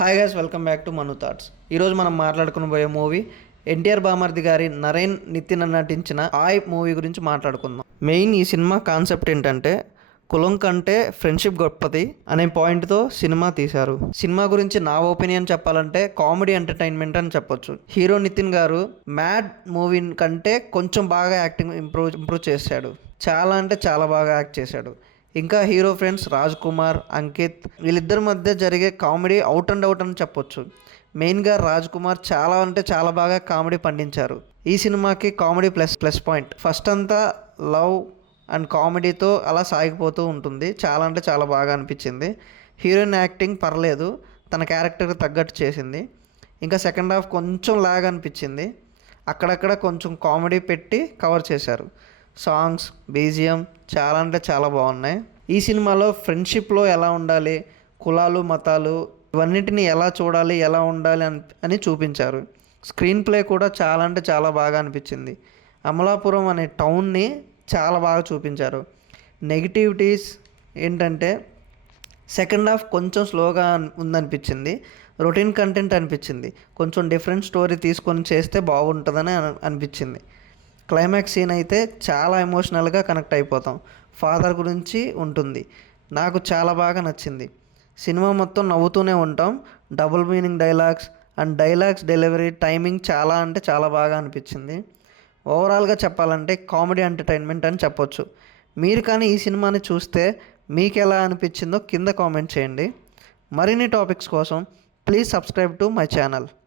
Hi guys, welcome back to Manu thoughts. ఈరోజు మనం మాట్లాడుకుని మూవీ ఎన్టీఆర్ బామర్ది గారి నరేన్ నితిన్ నటించిన ఆయ్ మూవీ గురించి మాట్లాడుకుందాం. మెయిన్ ఈ సినిమా కాన్సెప్ట్ ఏంటంటే కులం కంటే ఫ్రెండ్షిప్ గొప్పది అనే పాయింట్తో సినిమా తీశారు. సినిమా గురించి నా ఒపీనియన్ చెప్పాలంటే కామెడీ ఎంటర్టైన్మెంట్ అని చెప్పొచ్చు. హీరో నితిన్ గారు మ్యాడ్ మూవీ కంటే కొంచెం బాగా యాక్టింగ్ ఇంప్రూవ్ చేశాడు. చాలా అంటే చాలా బాగా యాక్ట్ చేశాడు. ఇంకా హీరో ఫ్రెండ్స్ రాజ్ కుమార్, అంకిత్ వీళ్ళిద్దరి మధ్య జరిగే కామెడీ అవుట్ అండ్ అవుట్ అని చెప్పొచ్చు. మెయిన్గా రాజ్ కుమార్ చాలా అంటే చాలా బాగా కామెడీ పండించారు. ఈ సినిమాకి కామెడీ ప్లస్ పాయింట్. ఫస్ట్ అంతా లవ్ అండ్ కామెడీతో అలా సాగిపోతూ ఉంటుంది. చాలా అంటే చాలా బాగా అనిపించింది. హీరోయిన్ యాక్టింగ్ పర్లేదు, తన క్యారెక్టర్కి తగ్గట్టు చేసింది. ఇంకా సెకండ్ హాఫ్ కొంచెం లాగ్ అనిపించింది. అక్కడక్కడ కొంచెం కామెడీ పెట్టి కవర్ చేశారు. సాంగ్స్, బీజిఎం చాలా అంటే చాలా బాగున్నాయి. ఈ సినిమాలో ఫ్రెండ్షిప్లో ఎలా ఉండాలి, కులాలు మతాలు ఇవన్నిటిని ఎలా చూడాలి, ఎలా ఉండాలి అని చూపించారు. స్క్రీన్ ప్లే కూడా చాలా అంటే చాలా బాగా అనిపించింది. అమలాపురం అనే టౌన్ని చాలా బాగా చూపించారు. నెగిటివిటీస్ ఏంటంటే సెకండ్ హాఫ్ కొంచెం స్లోగా ఉందనిపించింది. రొటీన్ కంటెంట్ అనిపించింది. కొంచెం డిఫరెంట్ స్టోరీ తీసుకొని చేస్తే బాగుంటుందని అనిపించింది. క్లైమాక్స్ సీన్ అయితే చాలా ఎమోషనల్గా కనెక్ట్ అయిపోతాం. ఫాదర్ గురించి ఉంటుంది. నాకు చాలా బాగా నచ్చింది. సినిమా మొత్తం నవ్వుతూనే ఉంటాం. Double meaning dialogues and dialogues delivery timing చాలా అంటే చాలా బాగా అనిపించింది. ఓవరాల్గా చెప్పాలంటే కామెడీ ఎంటర్టైన్మెంట్ అని చెప్పొచ్చు. మీరు కానీ ఈ సినిమాని చూస్తే మీకు ఎలా అనిపించిందో కింద కామెంట్ చేయండి. మరిన్ని టాపిక్స్ కోసం please subscribe to my channel.